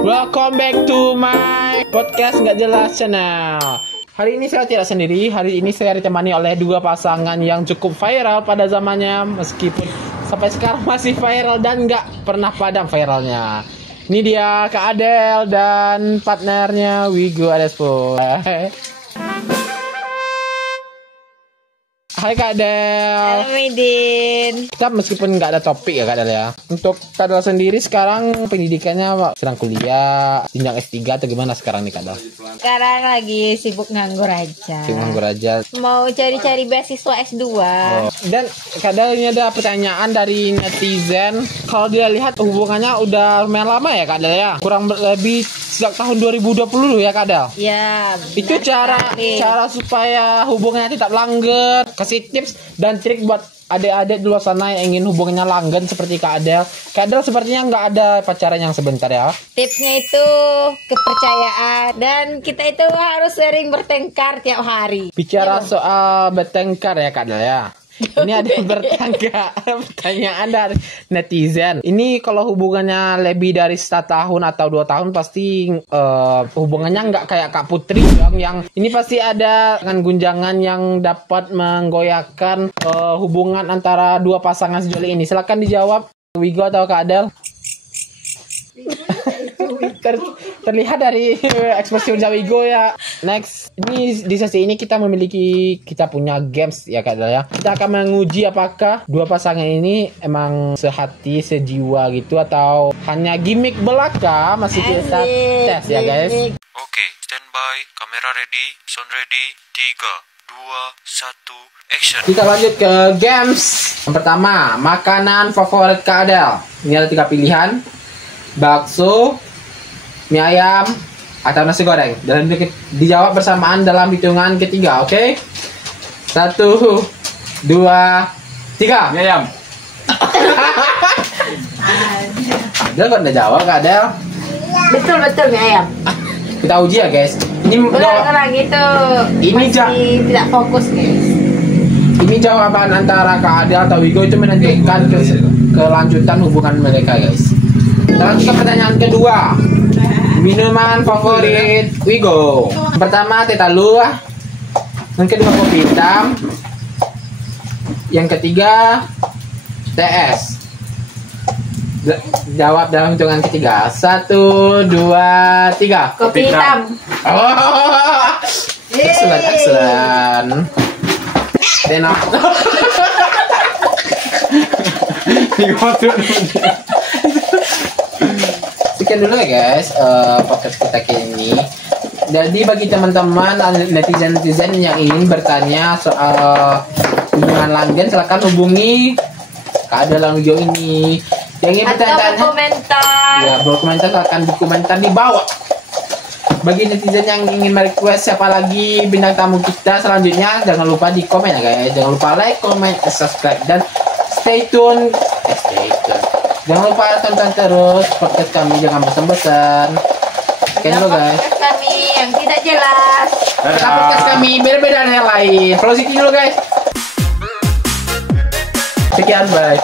Welcome back to my podcast nggak jelas channel. Hari ini saya tidak sendiri. Hari ini saya ditemani oleh dua pasangan yang cukup viral pada zamannya, meskipun sampai sekarang masih viral dan nggak pernah padam viralnya. Ini dia Kak Adel dan partnernya Wigo Adespo. Hai Kak Adel. Halo Midin. Kita meskipun nggak ada topik ya Kak Adel ya. Untuk Kak Adel sendiri sekarang pendidikannya sedang kuliah, jenjang S3 atau gimana sekarang nih Kak Adel? Sekarang lagi sibuk nganggur aja. Sibuk nganggur aja. Mau cari-cari beasiswa S2. Oh. Dan Kak Adel, ini ada pertanyaan dari netizen. Kalau dia lihat hubungannya udah lumayan lama ya Kak Adel ya. Kurang lebih sejak tahun 2020 dulu ya Kak Adel. Ya. Itu cara supaya hubungannya tidak langgeng. Kasih tips dan trik buat adik-adik di luar sana yang ingin hubungannya langgeng seperti Kak Adel. Kak Adel sepertinya nggak ada pacaran yang sebentar ya. Tipsnya itu kepercayaan dan kita itu harus sering bertengkar tiap hari. Bicara soal bertengkar ya Kak Adel ya. Ini ada bertengkar pertanyaan dari netizen. Ini kalau hubungannya lebih dari 1 tahun atau 2 tahun pasti hubungannya nggak kayak Kak Putri dong. Yang ini pasti ada dengan gunjangan yang dapat menggoyahkan hubungan antara dua pasangan sejoli ini. Silakan dijawab Wigo atau Kak Adel. Terlihat dari ekspresi wajah Wigo ya. Next, ini di sesi ini kita punya games ya Kak Adel ya. Kita akan menguji apakah dua pasangan ini emang sehati sejiwa gitu atau hanya gimmick belaka. Masih kita tes ya guys. Oke, standby, kamera ready, sound ready, 3, 2, 1, action. Kita lanjut ke games. Yang pertama, makanan favorit Kak Adel. Ini ada 3 pilihan. Bakso, mie ayam, atau nasi goreng. Dan dijawab bersamaan dalam hitungan ketiga, oke? 1, 2, 3. Mie ayam. Adel kok udah jawab Kak Adel? Betul mie ayam. Kita uji ya guys. Ini Orang gitu. Ini masih tidak fokus guys. Ini jawaban antara Kak Adel atau Wigo itu menentukan kelanjutan hubungan mereka guys. Lanjut ke pertanyaan kedua. Minuman favorit Wigo. Pertama teh talu. Yang kedua kopi hitam. Yang ketiga TS. Jawab dalam hitungan ketiga. 1, 2, 3. Kopi hitam. Oh, excellent. Enak. Sekian dulu ya guys podcast kita kali ini. Jadi bagi teman-teman netizen yang ingin bertanya soal hubungan langgeng, silakan hubungi Kak Adel Wigo ini. Yang ingin bertanya, komentar. Ya, berkomentar silakan di komentar di bawah. Bagi netizen yang ingin merequest siapa lagi bintang tamu kita selanjutnya, jangan lupa di komen ya guys. Jangan lupa like, comment, subscribe, dan stay tune. Jangan lupa tonton terus podcast kami, jangan bosan-bosan. Sekian dulu guys. Podcast kami yang tidak jelas. Podcast kami berbeda dari yang lain. Closing dulu guys. Sekian, bye.